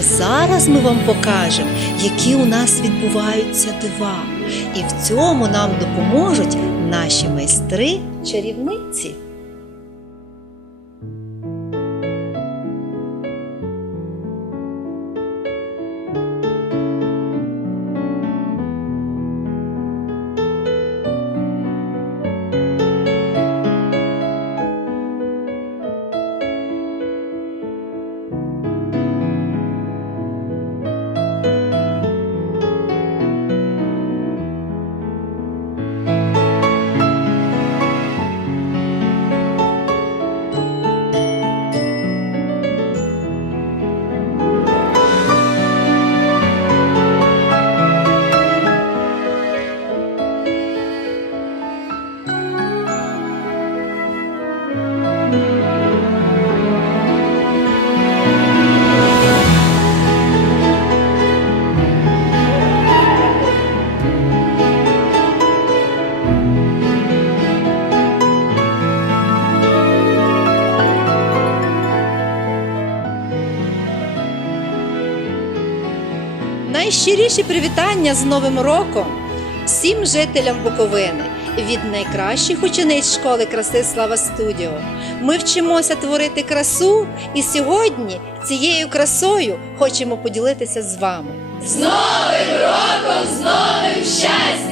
зараз ми вам покажемо, які у нас відбуваються дива. І в цьому нам допоможуть наші майстри-чарівниці. Найщиріші привітання з Новим роком всім жителям Буковини від найкращих учениць школи краси Слава Студіо. Ми вчимося творити красу, і сьогодні цією красою хочемо поділитися з вами. З Новим роком, з новим щастям!